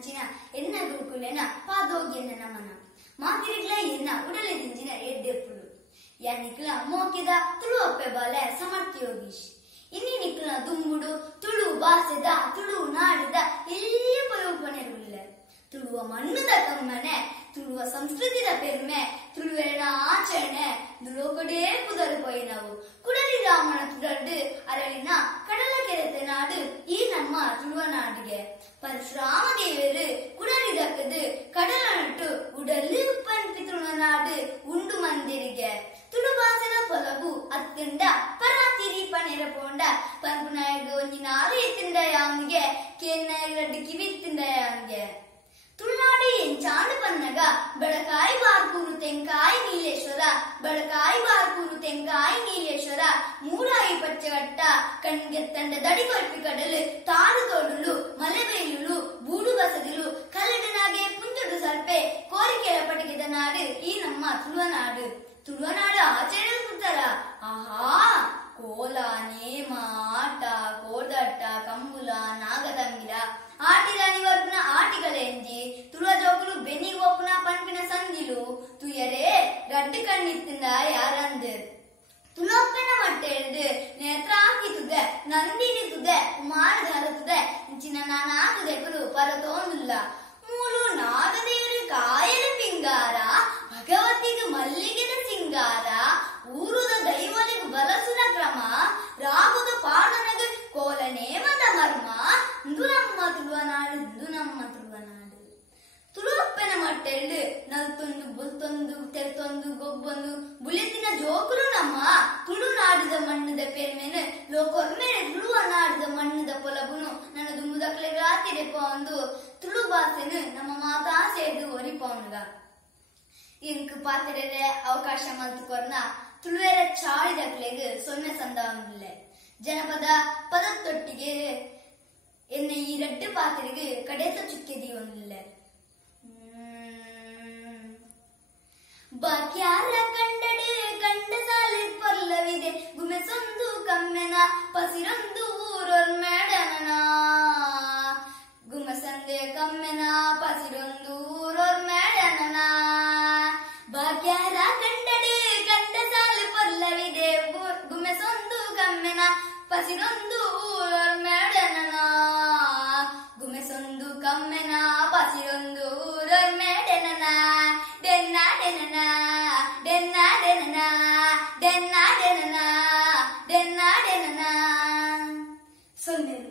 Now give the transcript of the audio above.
ಅಂಚಿನ ಎನ್ನ ಗುರುಕುಲೆನ ಪಾದೋಗಿಯನ್ನ ನಮನ ಮಾತಿರಿಗ್ಲ ಎನ್ನ ಉಡಲೆ ದಿಂಜಿನ ಎಡ್ಡೆಪ್ಪುಡು ಯಾ ನಿಕ್ಲ ಮೋಕಿದ ತುಳು ಅಪ್ಪೆ ಬಾಲೆ ಸಮರ್ಥಿ ಯೋಗೀಶ್ ಇನ್ನಿ ನಿಕ್ಲ ದುಂಬುಡು ತುಳು ಭಾಷೆದ ತುಳು ನಾಡಿದ ಎಲ್ಲಿ ಪಯೋಪನೆರುಲ್ಲ ತುಳುವ ಮಣ್ಣುದ ಕಮ್ಮನೆ ತುಳುವ ಸಂಸ್ಕೃತಿದ ಪೆರ್ಮೆ ತುಳುವೆರನ ಆಚರಣೆ ದುಲೋಕಡೇ ಕುದರು ಪೋಯಿ ನಾವು ಕುಡಲಿ ರಾಮನ ತುಡರ್ದು ಅರಳಿನ ಕಡಲ ಕೆರೆತೆ ನಾಡು ಈ ನಮ್ಮ ತುಳುವ ನಾಡಿಗೆ ಪರಶುರಾಮ ದೇವರು ಕುಡಲಿ ದಕ್ಕದು ಕಡಲ ನಟ್ಟು ಉಡಲಿ ಉಪ್ಪನ್ಪಿ ತುಳುವ ನಾಡು ಉಂಡು ಮಂದಿರಿಗೆ ತುಳು ಭಾಷೆದ ಪೊಲಬು ಅತ್ತಿಂದ ಪರಾತಿರಿ ಪನೆರ ಪೋಂಡ ಪಂಪು ನಾಯಕ ಒಂಜಿ ನಾರು ಎತ್ತಿಂದ ಯಾಮಿಗೆ ಕೇನ್ನಾಯಗಡ್ಡು ಕಿವಿತ್ತಿಂದ ಯಾಮಿಗೆ ತುಳುನಾಡು ಎಂಚಾಂಡು ಪನ್ನಗ ಬಡಕಾಯಿ ಬಾರ್ಕೂರು ತೆಂಕಾಯಿ ನೀಲೇಶ್ವರ ಬಡಕಾಯಿ ಬಾರ್ಕೂರು ತೆಂಕಾಯಿ ನೀಲೇಶ್ವರ ಮೂರಾಯಿ ಪಚ್ಚಗಟ್ಟ ಕಣ್ಗೆತ್ತಂಡ ದಡಿಗೊರ್ಪಿ ಕಡಲು ತಾಡು ತೋಡುಲು ಮಲೆಬೈಲುಲು ಬೂಡು ಬಸದಿಲು ಕಲ್ಲಡನಾಗೆ ಪುಂಜುಡು ಸರ್ಪೆ ಕೋರಿಕೆಯ ಪಟಕಿದ ನಾಡು ಈ ನಮ್ಮ ತುಳುವನಾಡು ತುಳುವನಾಡು ಆಚರಣೆ ಸುತ್ತರ ಆಹಾ ಕೋಲ ನೇಮ ಆಟ ಕೋದಟ್ಟ ಕಂಬುಲ ನಾಗದಂಗಿಲ ಆಟಿಲ ನಿವರ್ಪುನ ಆಟಿಗಳೆಂಜಿ ತುಳುವ ಜೋಕುಲು ಬೆನಿ ಒಪ್ಪುನ ಪನ್ಪಿನ ಸಂದಿಲು ತುಯರೇ ಗಡ್ಡು ಕಣ್ಣಿತ್ತಿಂದ ಯಾರಂದು ತುಳೊಪ್ಪನ ಮಟ್ಟೆಳ್ದು ನೇತ್ರ ಹಾಕಿತುದೆ ನಂದಿನಿ ತುದೆ ಕುಮಾರಧಾರ ತುದೆ ಇಂಚಿನ ನಾನಾತುದೆ ಕುರು ಪರತೋನುಲ್ಲ ಮೂಲು ನಾಗದೇವರು ಕಾಯಲ ಪಿಂಗಾರ ಭಗವತಿಗೆ ಮಲ್ಲಿಗೆದ ಸಿಂಗಾರ ಊರುದ ದೈವಲಿಗು ಬಲಸುನ ಕ್ರಮ ರಾಗುದ ಪಾಡನಗ ಕೋಲ ನೇಮದ ಮರ್ಮ ಇಂದು ನಮ್ಮ ತುಳುವನಾಡು ಇಂದು ನಮ್ಮ ತುಳುವನಾಡು ತುಳುವಪ್ಪನ ಮಟ್ಟೆಳ್ಳು ನಲ್ತೊಂದು ಬುಲ್ತೊಂದು ತೆಲ್ತೊಂದು ಗೊಬ್ಬೊಂದು ಬುಲೆತಿನ ಜೋಕುಲು ನಮ್ಮ ತುಳುನಾಡಿದ ಮಣ್ಣದ ಪೆರ್ಮೆನು ಲೋಕೊರ್ಮೆನೆ ತುಳುವನಾಡಿದ ಮಣ್ಣದ ಪೊಲಬುನು ನನ್ನ ದುಂಬುದಕ್ಲೆಗಾತಿಡೆ ಪೋಂದು ತುಳು ಭಾಷೆನು ನಮ್ಮ ಮಾತಾ ಸೇಡು ಒರಿಪೋನ್ಗ ಇಂಕ್ ಪಾತ್ರೆರೆ ಅವಕಾಶ ಮಲ್ತುಕೊರ್ನ ತುಳುವೆರ ಚಾಳಿದಕ್ಲೆಗ್ ಸೊನ್ನೆ ಸಂದಾವನಿಲ್ಲೆ ಜನಪದ ಪದತ್ತೊಟ್ಟಿಗೆ ಎನ್ನ ಈ ರಡ್ಡು ಪಾತ್ರೆಗೆ ಕಡೆತ ಚುಕ್ಕೆದಿ ಒಂದಿಲ್ಲೆ ಬಾಕ್ಯಾರ ಕಂಡಡೆ ಕಂಡ ಸಾಲಿ ಪಲ್ಲವಿದೆ ಗುಮೆಸೊಂದು ಕಮ್ಮೆನ ಪಸಿರೊಂದು ಊರೊರ್ ಮೇಡನ ಗುಮಸಂದೆ ಕಮ್ಮೆನ ಪಸಿರೊಂದು ಊರೊರ್ ಮೇಡನ ಬಾಕ್ಯಾರ ಕಂಡಡೆ ಕಂಡ ಸಾಲಿ ಪಲ್ಲವಿದೆ ಗುಮೆಸೊಂದು ಕಮ್ಮೆನ ಪಸಿರೊಂದು ಊರೊರ್ ಮೇಡನ ಗುಮೆಸೊಂದು ಕಮ್ಮೆನ ಪಸಿರೊಂದು ಊರೊರ್ ಮೇಡನ ಡೆನ್ನ ಡೆನ್ನ ಡೆನ್ನ ಡೆನ್ನ ಡೆನ್ನ ಡೆನ್ನ ಡೆನ್ನ ಡೆನ್ನ ಸೊನ್ನೆರು